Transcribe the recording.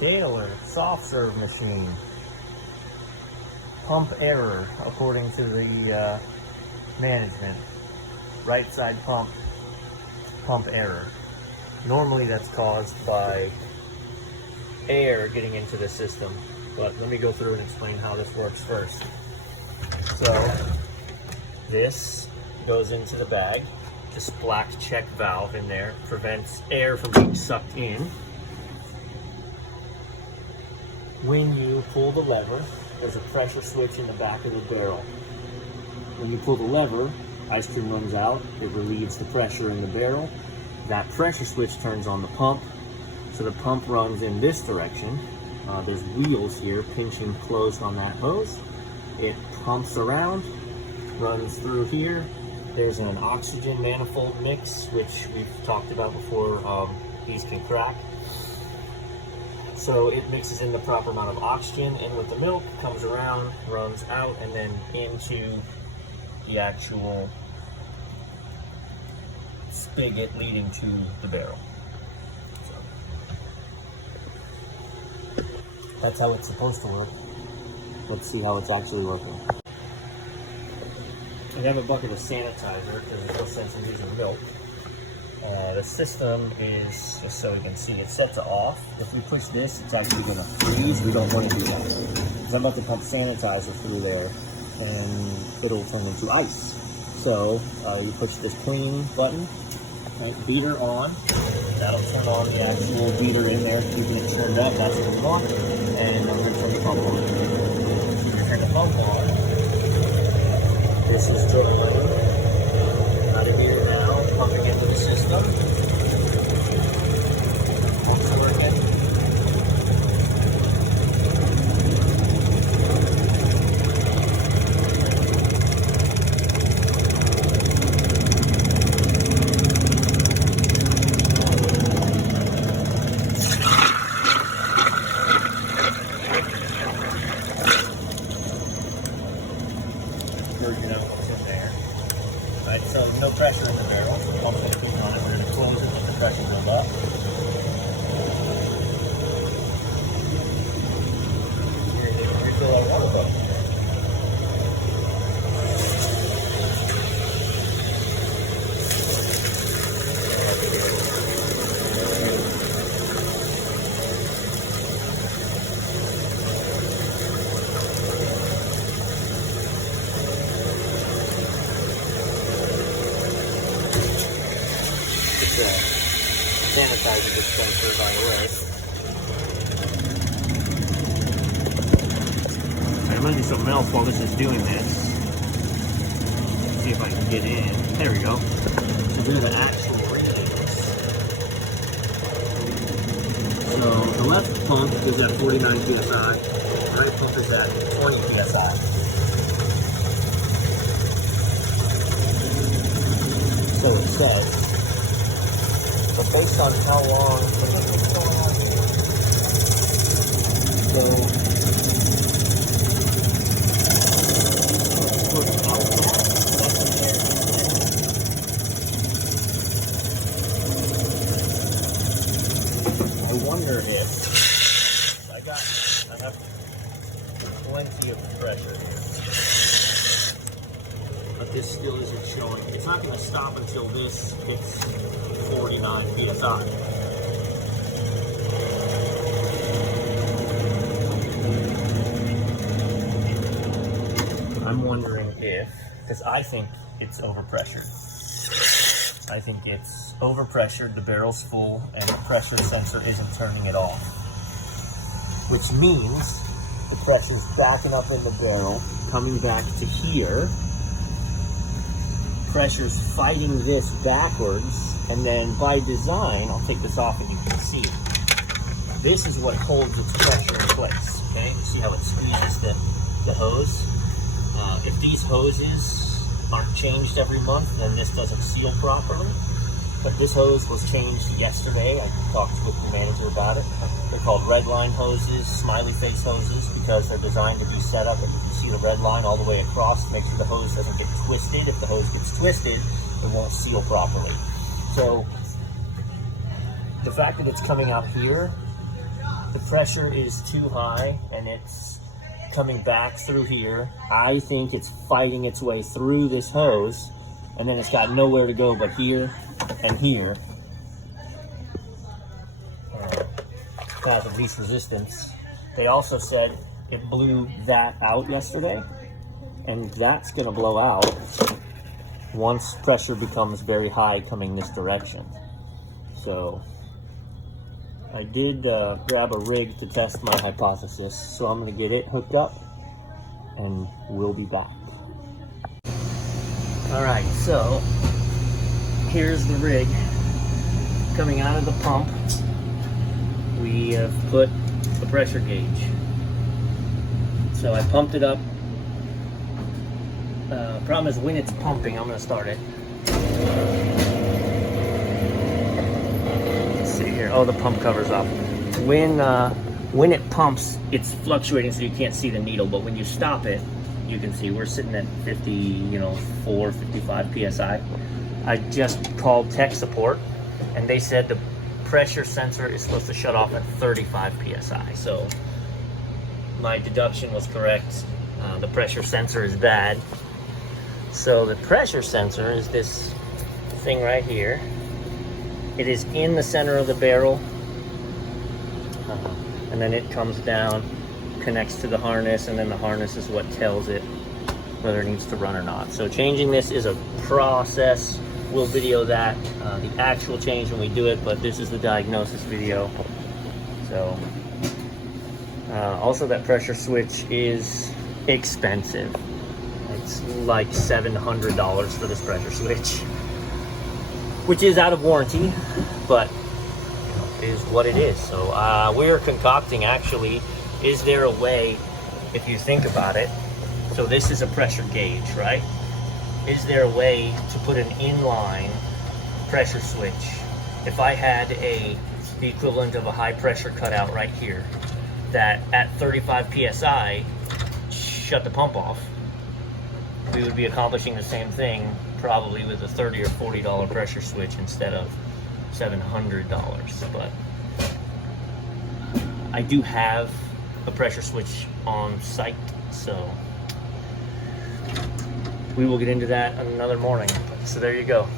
Taylor soft serve machine. Pump error, according to the management. Right side pump error. Normally that's caused by air getting into the system, but let me go through and explain how this works first. So this goes into the bag. This black check valve in there prevents air from being sucked in. When you pull the lever, there's a pressure switch in the back of the barrel. When you pull the lever, ice cream runs out, it relieves the pressure in the barrel. That pressure switch turns on the pump, so the pump runs in this direction. There's wheels here pinching closed on that hose. It pumps around, runs through here. There's an oxygen manifold mix, which we've talked about before. These can crack. So it mixes in the proper amount of oxygen in with the milk, comes around, runs out, and then into the actual spigot leading to the barrel. So that's how it's supposed to work. Let's see how it's actually working. I have a bucket of sanitizer because there's no sense in using milk. The system is, just so you can see, it sets it off. If we push this, it's actually going to freeze. We don't want to do that. Because I'm about to pump sanitizer through there and it'll turn into ice. So you push this clean button, right, beater on. That'll turn on the actual beater in there, keeping it turned up. That's what we want. And I'm going to turn the pump on. So we're going to turn the pump on. This is dry. Out of here now, pumping into the system. Pump's working. Working out what's in there. Alright, so no pressure in the barrel. Pump anything on it. We're going to close it, let the pressure build up. Here, they can refill our water bottle. Sanitizer dispenser, by the way. I'm going to do something else while this is doing this. See if I can get in. There we go. To do the actual readings. So the left pump is at 49 psi. The right pump is at 20 psi. So it says. But based on how long, what's going on here? So, I wonder if I have plenty of pressure here, but this still isn't showing. It's not going to stop until this hits 49 psi. I'm wondering if, because I think it's overpressured. I think it's overpressured, the barrel's full, and the pressure sensor isn't turning it off. Which means the pressure's backing up in the barrel, coming back to here. Pressure's fighting this backwards, and then by design, I'll take this off and you can see, this is what holds its pressure in place, okay? You see how it squeezes the hose? If these hoses aren't changed every month, then this doesn't seal properly. But this hose was changed yesterday. I talked with the manager about it. They're called red line hoses, smiley face hoses, because they're designed to be set up, and you can see the red line all the way across to make sure the hose doesn't get twisted. If the hose gets twisted, it won't seal properly. So the fact that it's coming out here the pressure is too high and it's coming back through here. I think it's fighting its way through this hose, and then it's got nowhere to go but here and here. Path of least resistance. They also said it blew that out yesterday, and that's going to blow out once pressure becomes very high coming this direction. So I did grab a rig to test my hypothesis, so I'm going to get it hooked up and we'll be back. Alright, so here's the rig coming out of the pump. We have put the pressure gauge. So I pumped it up. Problem is when it's pumping, I'm going to start it. Let's see here. Oh, the pump cover's off. When it pumps, it's fluctuating so you can't see the needle, but when you stop it, you can see we're sitting at 54, 55 psi. I just called tech support, and they said the pressure sensor is supposed to shut off at 35 psi. So my deduction was correct. The pressure sensor is bad. So the pressure sensor is this thing right here. It is in the center of the barrel, and then it comes down, connects to the harness, and then the harness is what tells it whether it needs to run or not. So changing this is a process. We'll video that, the actual change when we do it, but this is the diagnosis video. So also that pressure switch is expensive. It's like $700 for this pressure switch, which is out of warranty, but is what it is. So we're concocting, actually, is there a way, if you think about it, so this is a pressure gauge, right? Is there a way to put an inline pressure switch? If I had the equivalent of a high pressure cutout right here, that at 35 psi, shut the pump off, we would be accomplishing the same thing probably with a $30 or $40 pressure switch instead of $700. But I do have a pressure switch on site, so we will get into that another morning. So there you go.